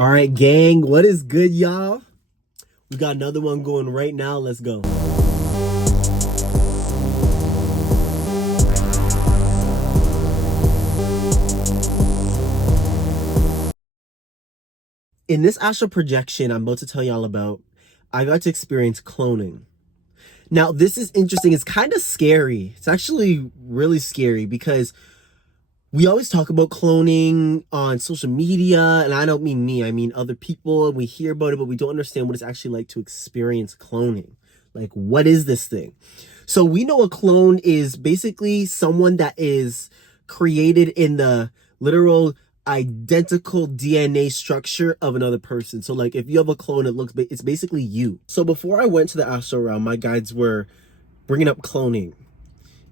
All right, gang, what is good, y'all? We got another one going right now. Let's go. In this astral projection I'm about to tell y'all about, I got to experience cloning. Now, this is interesting. It's kind of scary. It's actually really scary because we always talk about cloning on social media, and I don't mean me, I mean other people, and we hear about it, but we don't understand what it's actually like to experience cloning. Like, what is this thing? So we know a clone is basically someone that is created in the literal identical DNA structure of another person. So like if you have a clone, it's basically you. So before I went to the astral realm, my guides were bringing up cloning,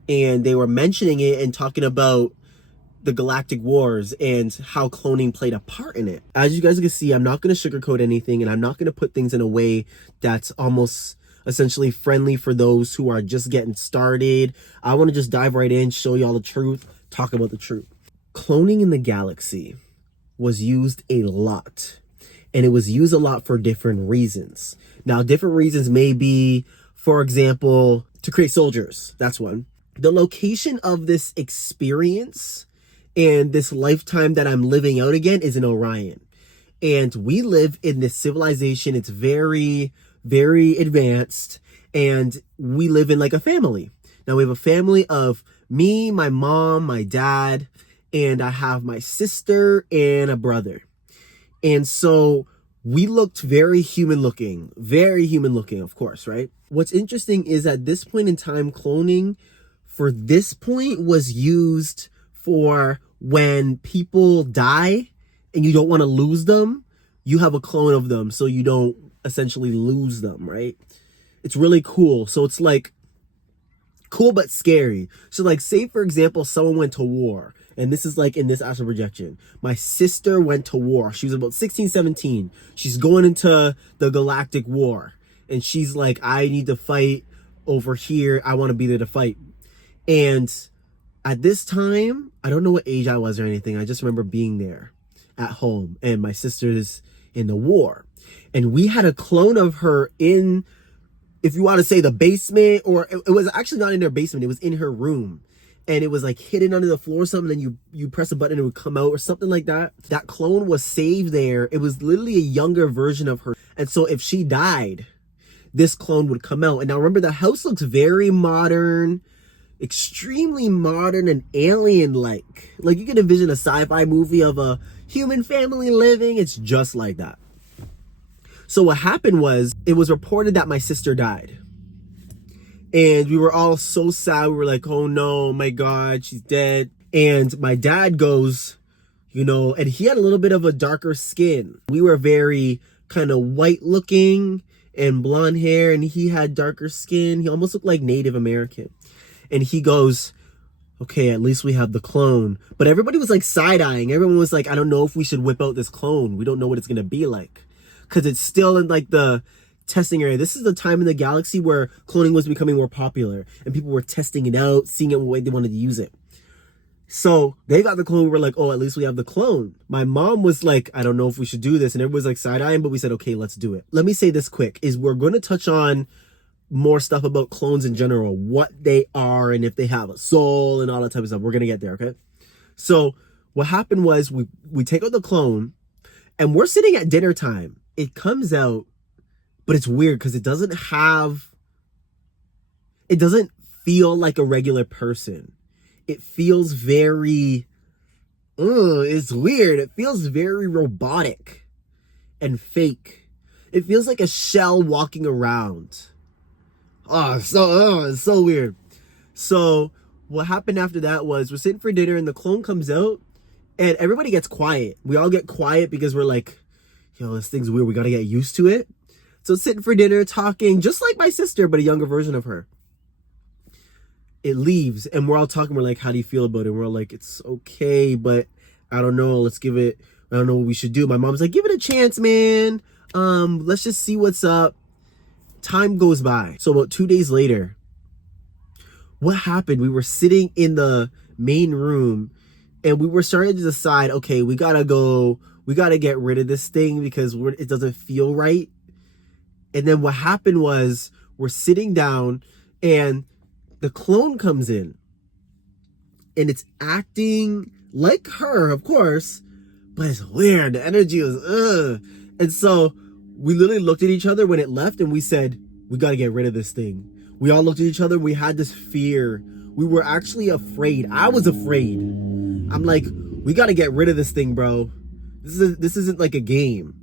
and they were mentioning it and talking about the Galactic Wars and how cloning played a part in it. As you guys can see, I'm not going to sugarcoat anything, and I'm not going to put things in a way that's almost essentially friendly for those who are just getting started. I want to just dive right in, show y'all the truth, talk about the truth. Cloning in the galaxy was used a lot, and it was used a lot for different reasons. Now, different reasons may be, for example, to create soldiers. That's one. The location of this experience and this lifetime that I'm living out again is in Orion. And we live in this civilization. It's very, very advanced, and we live in like a family. Now, we have a family of me, my mom, my dad, and I have my sister and a brother. And so we looked very human looking, of course, right? What's interesting is at this point in time, cloning for this point was used for when people die and you don't want to lose them, you have a clone of them so you don't essentially lose them, right? It's really cool. So it's like cool but scary. So like, say for example, someone went to war, and this is like in this astral projection. My sister went to war. She was about 16, 17. She's going into the Galactic War, and she's like, I need to fight over here. I want to be there to fight. And at this time, I don't know what age I was or anything. I just remember being there at home, and my sister's in the war. And we had a clone of her in, if you want to say, the basement, or it was actually not in her basement. It was in her room. And it was like hidden under the floor or something. Then you press a button and it would come out or something like that. That clone was saved there. It was literally a younger version of her. And so if she died, this clone would come out. And now remember, the house looks very modern, extremely modern and alien-like. Like you can envision a sci-fi movie of a human family living. It's just like that. So what happened was, it was reported that my sister died. And we were all so sad. We were like, oh no, my God, she's dead. And my dad goes, and he had a little bit of a darker skin. We were very kind of white looking and blonde hair, and he had darker skin. He almost looked like Native American. And he goes, okay, at least we have the clone. But everybody was like side-eyeing. Everyone was like, I don't know if we should whip out this clone. We don't know what it's going to be like, because it's still in like the testing area. This is the time in the galaxy where cloning was becoming more popular, and people were testing it out, seeing it what way they wanted to use it. So they got the clone. We were like, oh, at least we have the clone. My mom was like, I don't know if we should do this. And everybody was like side-eyeing, but we said, okay, let's do it. Let me say this quick, is we're going to touch on more stuff about clones in general, what they are, and if they have a soul and all that type of stuff. We're going to get there, okay? So what happened was we take out the clone, and we're sitting at dinner time. It comes out, but it's weird because it doesn't feel like a regular person. It feels very, it's weird. It feels very robotic and fake. It feels like a shell walking around. It's so weird. So what happened after that was, we're sitting for dinner and the clone comes out and everybody gets quiet. We all get quiet because we're like, this thing's weird. We got to get used to it. So sitting for dinner, talking, just like my sister, but a younger version of her. It leaves and we're all talking. We're like, how do you feel about it? And we're all like, it's okay, but I don't know. I don't know what we should do. My mom's like, give it a chance, man. Let's just see what's up. Time goes by. So about 2 days later, what happened? We were sitting in the main room and we were starting to decide, okay, we gotta go we got to get rid of this thing because it doesn't feel right. And then what happened was we're sitting down and the clone comes in and it's acting like her, of course, but it's weird. The energy was, ugh. And so we literally looked at each other when it left and we said, we got to get rid of this thing. We all looked at each other. We had this fear. We were actually afraid. I was afraid. I'm like, we got to get rid of this thing, bro. This isn't like a game.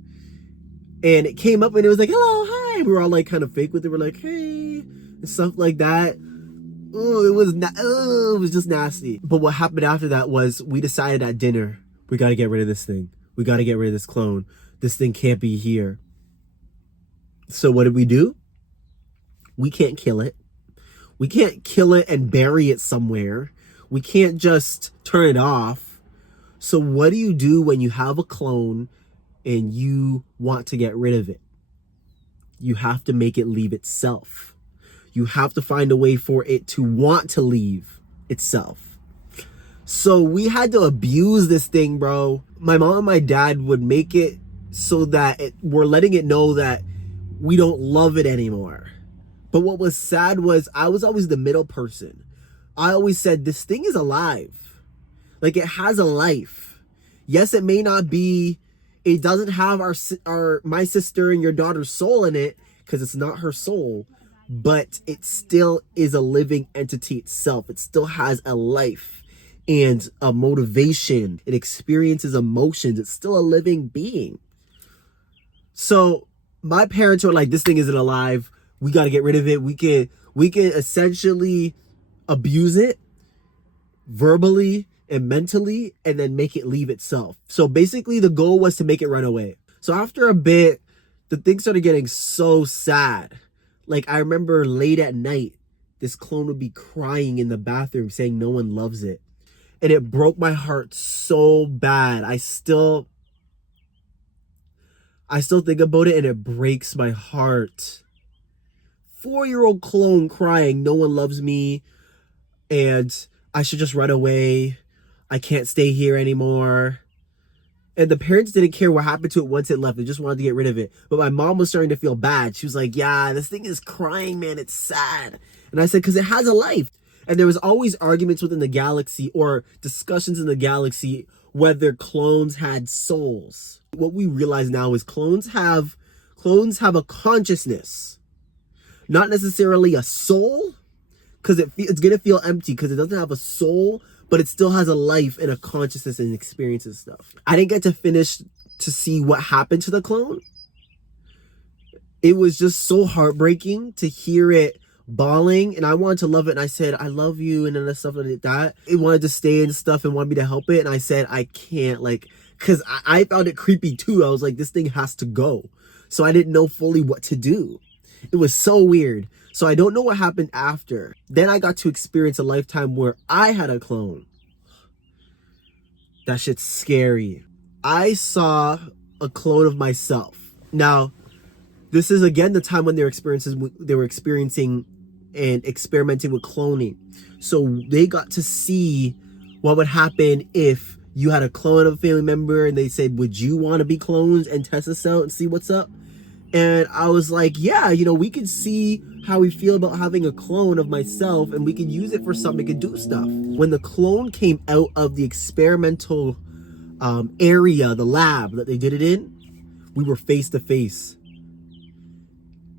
And it came up and it was like, hello, hi. We were all like kind of fake with it. We're like, hey, and stuff like that. Oh, it was just nasty. But what happened after that was we decided at dinner, we got to get rid of this thing. We got to get rid of this clone. This thing can't be here. So what did we do? We can't kill it. We can't kill it and bury it somewhere. We can't just turn it off. So what do you do when you have a clone and you want to get rid of it? You have to make it leave itself. You have to find a way for it to want to leave itself. So we had to abuse this thing, bro. My mom and my dad would make it so that we're letting it know that we don't love it anymore. But what was sad was I was always the middle person. I always said, this thing is alive. Like, it has a life. Yes, it may not be, it doesn't have my sister and your daughter's soul in it because it's not her soul, but it still is a living entity itself. It still has a life and a motivation. It experiences emotions. It's still a living being. So my parents were like, this thing isn't alive. We got to get rid of it. We can essentially abuse it verbally and mentally and then make it leave itself. So basically the goal was to make it run away. So after a bit, the thing started getting so sad. Like, I remember late at night, this clone would be crying in the bathroom saying no one loves it. And it broke my heart so bad. I still think about it and it breaks my heart. 4-year-old clone crying, no one loves me, and I should just run away. I can't stay here anymore. And the parents didn't care what happened to it once it left. They just wanted to get rid of it. But my mom was starting to feel bad. She was like, yeah, this thing is crying, man. It's sad. And I said, because it has a life. And there was always arguments within the galaxy or discussions in the galaxy whether clones had souls. What we realize now is clones have a consciousness. Not necessarily a soul, because it's going to feel empty because it doesn't have a soul, but it still has a life and a consciousness and experiences stuff. I didn't get to finish to see what happened to the clone. It was just so heartbreaking to hear it bawling, and I wanted to love it, and I said, I love you, and then stuff like that. It wanted to stay and stuff and wanted me to help it, and I said, I can't, like, because I found it creepy too. I was like, this thing has to go. So I didn't know fully what to do. It was so weird. So I don't know what happened after. Then I got to experience a lifetime where I had a clone. That shit's scary. I saw a clone of myself. Now, this is again the time when they were experiencing and experimenting with cloning. So they got to see what would happen if you had a clone of a family member and they said, would you want to be clones and test this out and see what's up? And I was like, yeah, we could see how we feel about having a clone of myself and we could use it for something, it could do stuff. When the clone came out of the experimental area, the lab that they did it in, we were face to face.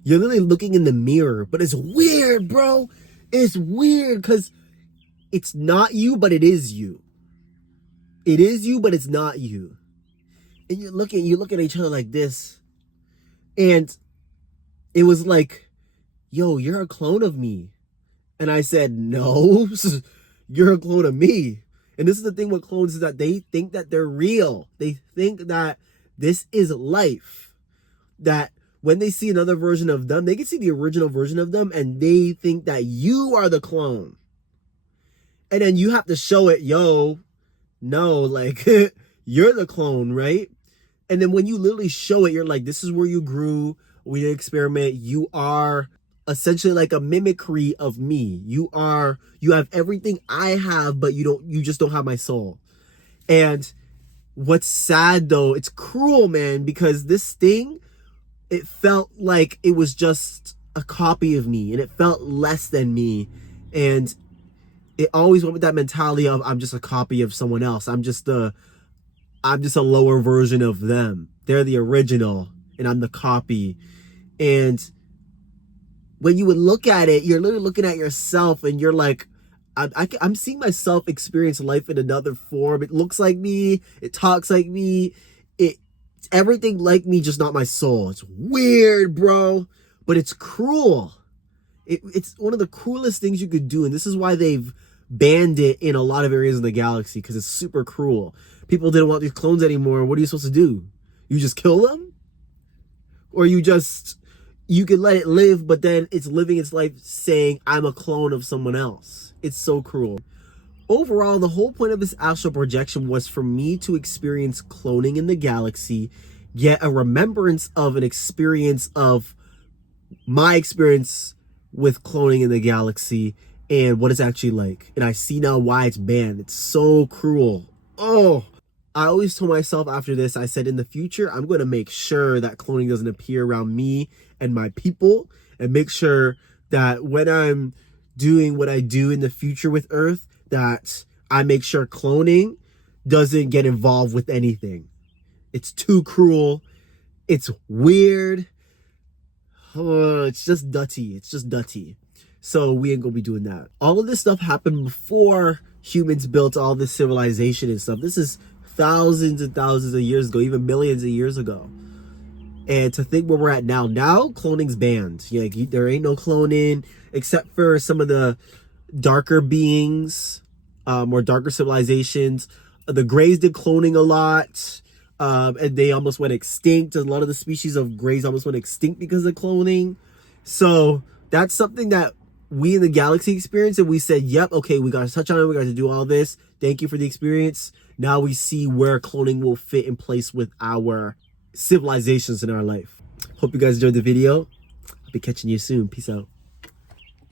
You're literally looking in the mirror, but it's weird, bro. It's weird because it's not you, but it is you. It is you, but it's not you. And you look at each other like this. And it was like, yo, you're a clone of me. And I said, no, you're a clone of me. And this is the thing with clones is that they think that they're real. They think that this is life. That when they see another version of them, they can see the original version of them and they think that you are the clone. And then you have to show it, yo, no, like, you're the clone, right? And then when you literally show it, you're like, this is where you grew. We did experiment. You are essentially like a mimicry of me. You have everything I have, but you just don't have my soul. And What's sad though, it's cruel, man, because this thing, it felt like it was just a copy of me, and it felt less than me. And it always went with that mentality of, I'm just a copy of someone else. I'm just a lower version of them. They're the original and I'm the copy. And when you would look at it, you're literally looking at yourself and you're like, I'm seeing myself experience life in another form. It looks like me. It talks like me. It's everything like me, just not my soul. It's weird, bro. But it's cruel. It's one of the cruelest things you could do. And this is why they've banned it in a lot of areas of the galaxy, because it's super cruel. People didn't want these clones anymore. What are you supposed to do? You just kill them? Or you can let it live, but then it's living its life saying, I'm a clone of someone else. It's so cruel. Overall, the whole point of this astral projection was for me to experience cloning in the galaxy, get a remembrance of an experience of my experience with cloning in the galaxy and what it's actually like. And I see now why it's banned. It's so cruel. Oh, I always told myself after this, I said in the future, I'm going to make sure that cloning doesn't appear around me and my people, and make sure that when I'm doing what I do in the future with Earth, that I make sure cloning doesn't get involved with anything. It's too cruel. It's weird. Oh, it's just dutty. It's just dutty. So we ain't gonna be doing that. All of this stuff happened before humans built all this civilization and stuff. This is thousands and thousands of years ago, even millions of years ago. And to think where we're at now cloning's banned. Like, there ain't no cloning except for some of the darker beings, or darker civilizations. The Greys did cloning a lot, and they almost went extinct. A lot of the species of Greys almost went extinct because of cloning. So that's something that we in the galaxy experienced, and we said, yep, okay, we got to touch on it. We got to do all this. Thank you for the experience. Now we see where cloning will fit in place with our civilizations in our life. Hope you guys enjoyed the video. I'll be catching you soon. Peace out.